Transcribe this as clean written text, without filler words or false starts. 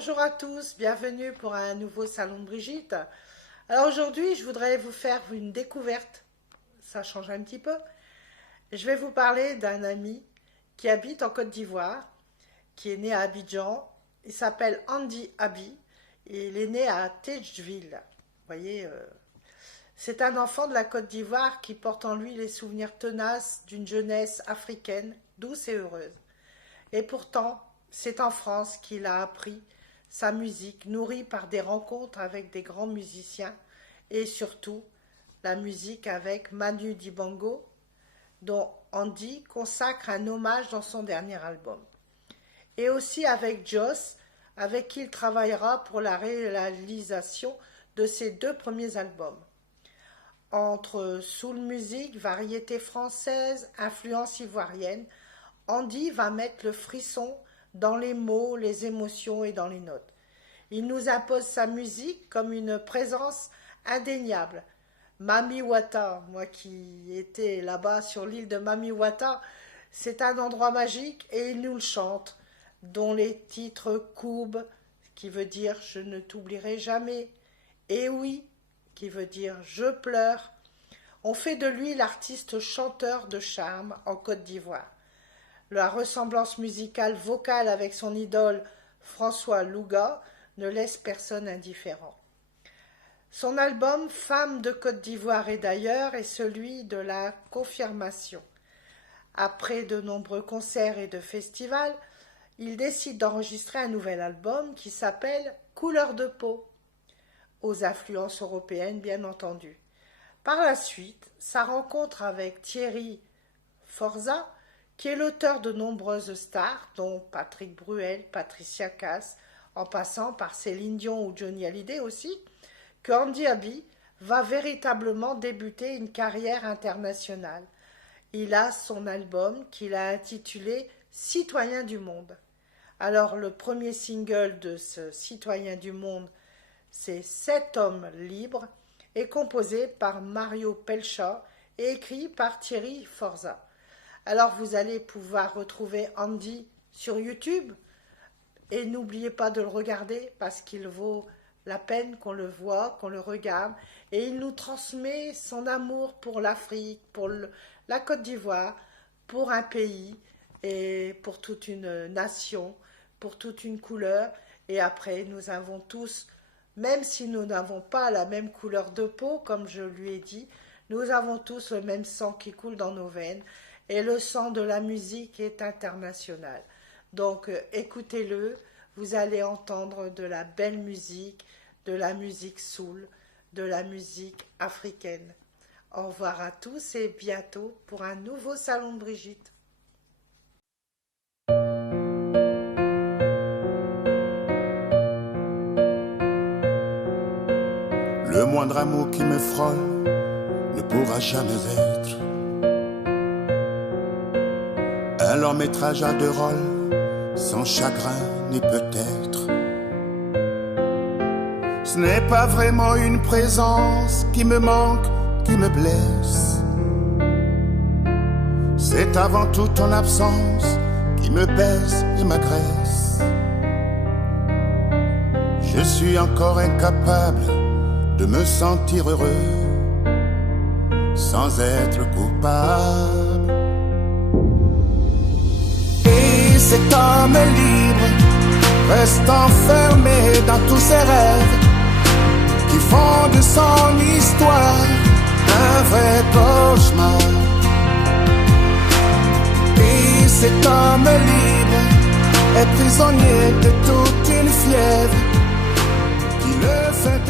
Bonjour à tous, bienvenue pour un nouveau Salon de Brigitte. Alors aujourd'hui, je voudrais vous faire une découverte, ça change un petit peu. Je vais vous parler d'un ami qui habite en Côte d'Ivoire, qui est né à Abidjan. Il s'appelle Andy Abi et il est né à Tedjville. Vous voyez, c'est un enfant de la Côte d'Ivoire qui porte en lui les souvenirs tenaces d'une jeunesse africaine, douce et heureuse. Et pourtant, c'est en France qu'il a appris sa musique, nourrie par des rencontres avec des grands musiciens et surtout la musique avec Manu Dibango, dont Andy consacre un hommage dans son dernier album. Et aussi avec Joss, avec qui il travaillera pour la réalisation de ses deux premiers albums. Entre soul music, variété française, influence ivoirienne, Andy va mettre le frisson dans les mots, les émotions et dans les notes. Il nous impose sa musique comme une présence indéniable. Mami Wata, moi qui étais là-bas sur l'île de Mami Wata, c'est un endroit magique et il nous le chante, dont les titres Koub, qui veut dire « Je ne t'oublierai jamais », et oui, qui veut dire « Je pleure », ont fait de lui l'artiste chanteur de charme en Côte d'Ivoire. La ressemblance musicale vocale avec son idole François Louga ne laisse personne indifférent. Son album Femmes de Côte d'Ivoire et d'ailleurs est celui de la confirmation. Après de nombreux concerts et de festivals, il décide d'enregistrer un nouvel album qui s'appelle Couleur de peau, aux influences européennes bien entendu. Par la suite, sa rencontre avec Thierry Forza, qui est l'auteur de nombreuses stars, dont Patrick Bruel, Patricia Cass, en passant par Céline Dion ou Johnny Hallyday aussi, que Andy Abi va véritablement débuter une carrière internationale. Il a son album qu'il a intitulé « Citoyen du monde ». Alors le premier single de ce « Citoyen du monde », c'est « 7 hommes libres » et composé par Mario Pelcha et écrit par Thierry Forza. Alors vous allez pouvoir retrouver Andy sur YouTube et n'oubliez pas de le regarder parce qu'il vaut la peine qu'on le voit, qu'on le regarde et il nous transmet son amour pour l'Afrique, pour la Côte d'Ivoire, pour un pays et pour toute une nation, pour toute une couleur et après nous avons tous, même si nous n'avons pas la même couleur de peau comme je lui ai dit, nous avons tous le même sang qui coule dans nos veines. Et le sang de la musique est international. Donc écoutez-le, vous allez entendre de la belle musique, de la musique soul, de la musique africaine. Au revoir à tous et bientôt pour un nouveau Salon de Brigitte. Le moindre amour qui me frôle ne pourra jamais être un long métrage à 2 rôles, sans chagrin ni peut-être. Ce n'est pas vraiment une présence qui me manque, qui me blesse. C'est avant tout ton absence qui me baisse et m'agresse. Je suis encore incapable de me sentir heureux sans être coupable. Cet homme libre reste enfermé dans tous ses rêves qui font de son histoire un vrai cauchemar. Et cet homme libre est prisonnier de toute une fièvre qui le fait